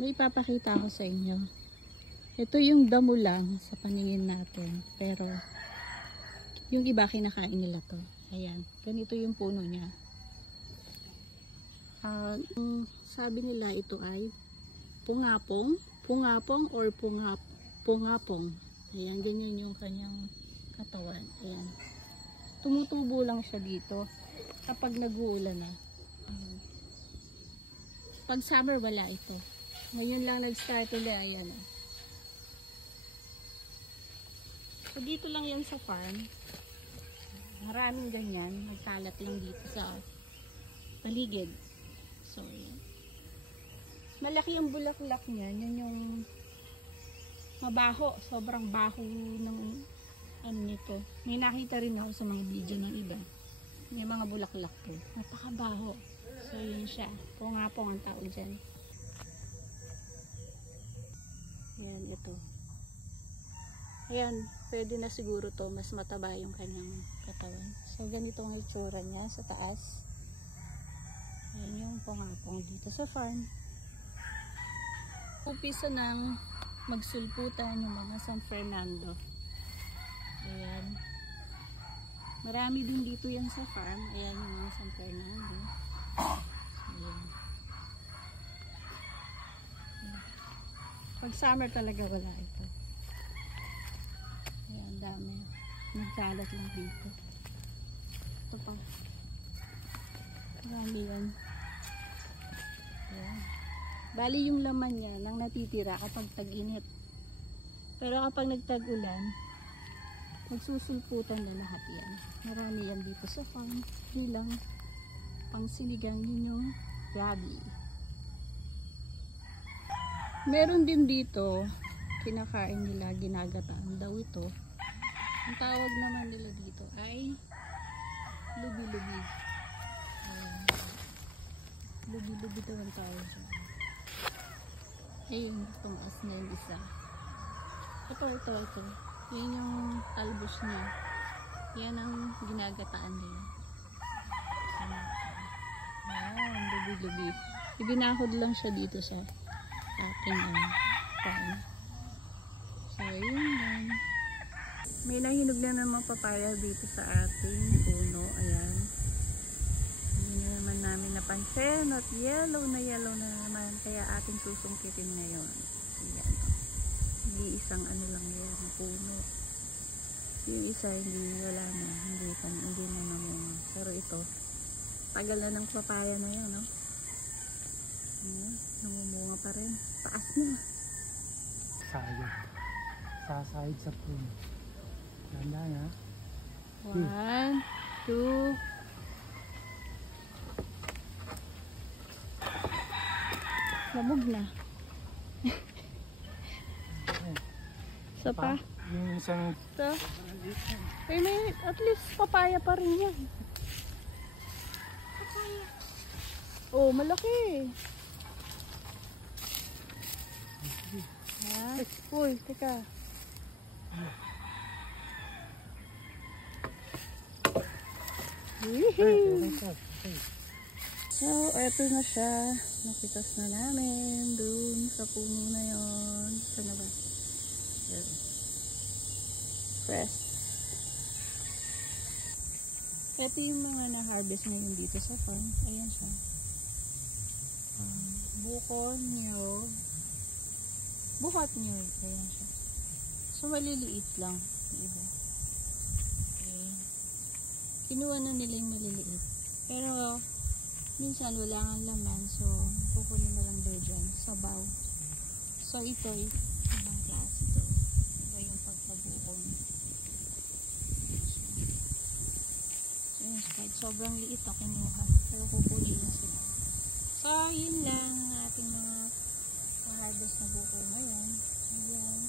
May ipapakita ko sa inyo. Ito yung damo lang sa paningin natin. Pero, yung iba kinakain nila to. Ayan. Ganito yung puno niya. Sabi nila ito ay pungapong. Pungapong or pungapong. Ayan. Ganyan yung kanyang katawan. Ayan. Tumutubo lang siya dito. Kapag nag-uulan na. Ayan. Pag summer, wala ito. Ngayon lang nag-start ulit. Ayan. So, dito lang yan sa farm. Maraming ganyan. Nagkalat lang dito sa paligid. So, ayan. Malaki ang bulaklak niya. Yan yung mabaho. Sobrang baho ng ano nito. May nakita rin ako sa mga video ng iba. May mga bulaklak to. Napakabaho. So, yun siya. Pungapong ang tao dyan. Ayan, ito. Ayan, pwede na siguro to. Mas mataba yung kanyang katawan. So, ganito ang itsura niya sa taas. Ayan yung pungapong dito sa farm. Upisa ng magsulputan yung mga San Fernando. Ayan. Marami din dito yan sa farm. Ayan yung mga San Fernando. Ayan. Pag summer talaga wala ito. Ayan, dami. Nagkalat lang dito. Ito pa. Marami yan. Ayan. Bali yung laman niya nang natitira kapag tag-init. Pero kapag nagtag-ulan, magsusulputan na lahat yan. Marami yan dito sa farm. Bilang pang sinigang yun yung gabi. Meron din dito, kinakain nila, ginagataan daw ito. Ang tawag naman nila dito ay lubi-lubi. Lubi-lubi daw ang tawag dyan. Ayun, tumaas na yung isa. Ito. Yan yung talbos niya. Yan ang ginagataan nila. Ayan, lubi-lubi. Ibinahod lang siya dito sa ating farm. So, yun lang. May nahinog na naman papaya dito sa ating puno. Ayan. Hindi na naman namin napansin at yellow na naman. Kaya ating susungkitin ngayon. Ayan. Iisang ano lang yan, puno. Yung isa hindi, wala na. Hindi na namunga. Pero ito, tagal na ng papaya na yan, no? Ayan, namumunga pa rin. Taas na. Sayang. Sasahid sa puno. Ganda na. 1, 2. Lamog na. Isa pa. Yung isang... Ito. Ay, may at least papaya pa rin yan. Papaya. Oh, malaki. Ah, uy, teka. So, eto na siya. Nakitas na namin dun sa puno na yon. Saan na ba? Fresh. Ito yung mga na-harvest ngayon dito sa farm. Ayan siya. Bukon nyo. Bukat nyo. Ayan siya. So, maliliit lang. Diba? Okay. Kinuha na nila yung maliliit. Pero, minsan wala nga laman. So, kukunin na lang daw dyan. Sabaw. So, ito ibang klase ito. Iba yung pagpabukon. So, yun. Sobrang liit na kinuha. Pero kukunin na sila. So, yun lang ang ating mga harvest na buko ngayon. Ayan.